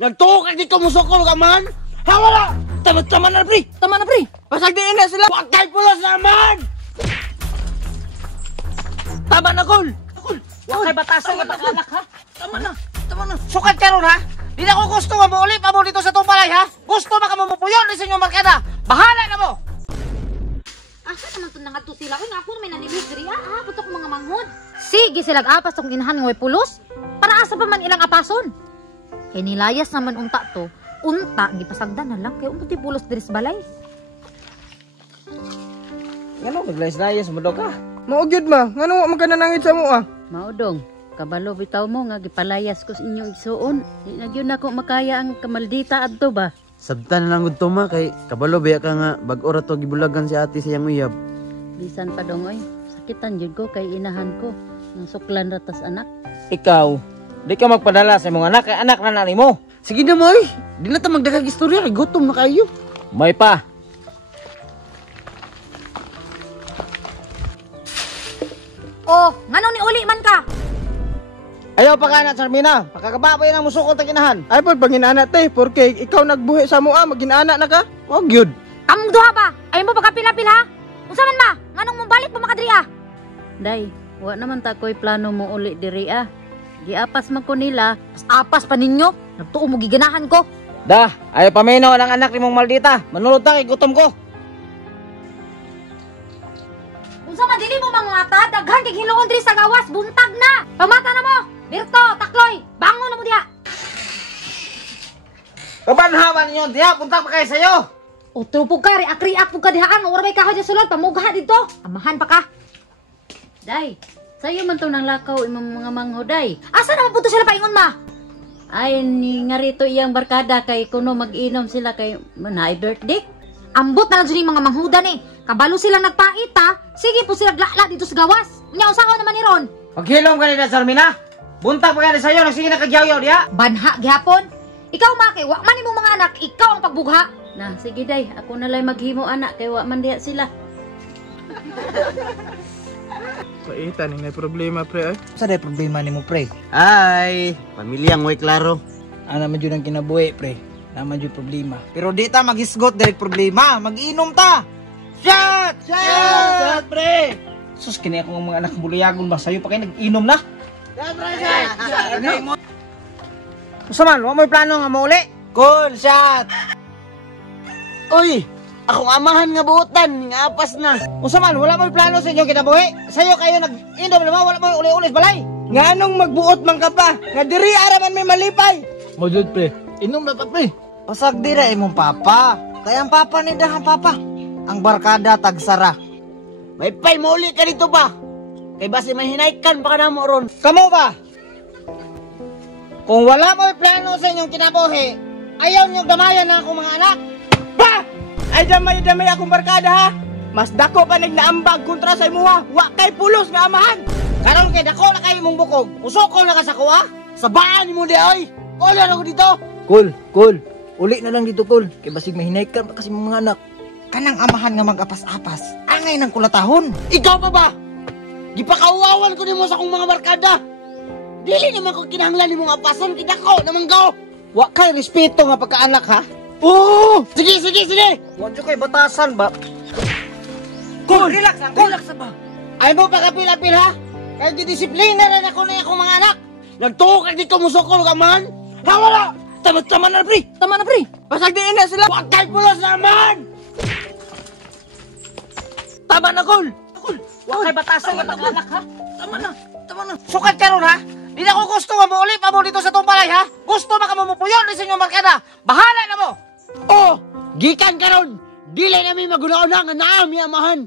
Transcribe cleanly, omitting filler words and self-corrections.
Nagtuo ka dito musukol ka man. Hawala! Tama na pre! Tama na pre! Pasag diin na sila! Huwag kayo pulos naman! Tama na Kol! Kol! Huwag kayo batasan ka anak ha? Tama na! Sukat ka ron ha? Di na ko gusto nga mo ulit pa mo dito sa Tumpalay ha? Gusto ba ka mo mupuyon sa inyong markada? Bahala na mo! Asa naman ito nga to sila? Uy, nga ako may nanilibre ah. Putok mga manghod. Sige silag apas tong inahan ng way pulos. Para asa pa man ilang apason? Kay nilayas naman unta to. Unta, gipasagdan na lang. Kaya umuti pulos diris balay. Ngano, naglayas-layas mo daw ka? Maugyod ma, ngano wa magkananangit sa mo ah? Maudong, kabalo bitaw mo nga gipalayas ko sa inyong igsuon. Di na gyud nako makaya ang kamaldita adto ba? Sabtan na lang gud to ma kay kabalo biya ka nga bag-ora to gibulagan si ate sa iyang uyab. Bisan pa dongoy, sakitan jud ko kay inahan ko. Nang suklan ratas anak. Ikaw, di ka magpadala sa mga anak, kay anak na nani mo. Sige na mo ay, di na ta magdagag istorya kay gutom na kayo. May pa. Oh, nganong ni uli man ka? Ayaw pa ka na, Sarmina. Pagkakababay na musukol taginahan. Ay po, panginaana te, porque ikaw nagbuhi sa mo ah, maginaana na ka? Wag yun. Kamong duha ba? Ayaw mo pagkapila-pil ha? Unsa man ma? Nganong mo balik pa makadri ah? Day, wa naman ta ko'y plano mo uli diri ah. Giapas man ko nila. Apas pa ninyo. Nagtuo mo giganahan ko. Dah, ayaw paminaw ng anak ni mong maldita. Manulot ta kay gutom ko. Unsa man dili mo mangmata? Daghan kay hiluon diri sa gawas. Buntag na. Pamata na mo. Birto, takloy. Bango na mo diha. Kabanhawan ninyo, diha, punta pa kayo sa'yo. O trupog ka, reak-reak po ka dihaan. Ura may kahoy na sulod. Pamugha dito. Amahan pa ka. Day, sayo man to nang lakaw imong mga manghoday. Asa naman po to sila paingon ma? Ay, ni nga rito iyang barkada kay kuno mag-inom sila kay manay dirt dick. Ambot na lang dyan yung mga manghudan eh. Kabalo silang nagpait ha. Sige po silang lala dito sa gawas. Unya, usahaw naman ni Ron. Paghilom ka nila, Sarmina. Buntag pa kayo sa'yo, nagsige na kagyaw-yaw diha. Banha, gihapon. Ikaw maki, wa man imong mga anak, ikaw ang pagbugha. Na, sige day, ako na lang maghimo anak kay wa man diha sila. Paitan, may problema pre ay. Sa day problema ni mo, pre? Ay, pamilyang way klaro. Naman yun ang kinabuhi, pre. Naman yun problema. Pero di ta mag-isgot direct problema. Mag-inom ta. Shot! Shot, pre! Sus, kini akong mga anak bulayagon ba? Sa'yo pa kayo nag-inom na? Shot, pre! Shot! Usa man, wa may plano nga mauli? Cool, shot! Uy! Akong amahan nga buotan, nga apas na. Usa man, wala may plano sa inyo kinabuhi? Sa'yo kayo nag-inom naman, wala mo uli-ulis balay? Nga anong magbuot man ka pa? Nga diri araman may malipay. Mojud pre, inom na ta pre. Pasag dira imong papa. Kaya ang papa ni dahang papa. Ang barkada tagsara. May pay mauli ka dito ba? Kay basi may hinaykan pa ka na mo ron. Kamo ba? Kung wala mo plano sa inyong kinabuhi, ayaw nyo damayan na akong mga anak. Ba! Ay damay akong barkada ha. Mas dako pa nagnaambag kontra sa imuha. Wa kay pulos nga amahan. Karon kay dako na kayo mong bukog. Usoko na ka sa kuha. Sabaan mo di ay. Kula na ko dito. Cool. Uli na lang dito, Cool. Kay basig mahinaykan pa kasi mga anak. Kanang amahan nga mag-apas-apas. Angay ng kulatahon. Ikaw pa ba? Gipakauawan ko nimo sa akong mga barkada. Dili naman ko kinahanglan nimong apason kay dako naman go. Wa kay respeto nga pagkaanak ha. Oo! Sige! Wa jud kay batasan ba? Cool, relax lang. Relax ba? Ay mo pa kapil-apil ha? Kaya disiplina rin ako na akong mga anak. Nagtuo ka dito musukol ka man. Hawala! Tama na pre! Pasag diin na sila. Huwag kayo pulos naman! Tama na, Kol! Huwag kayo batasan ka anak ha? Tama na! Sukat ka ron ha? Di na ko gusto nga mo ulit pa mo dito sa Tumpalay ha? Gusto ba ka mo mupuyon sa inyong markada? Bahala na mo! Oh! Gikan ka ron! Dili namin magunaon na nga naami amahan!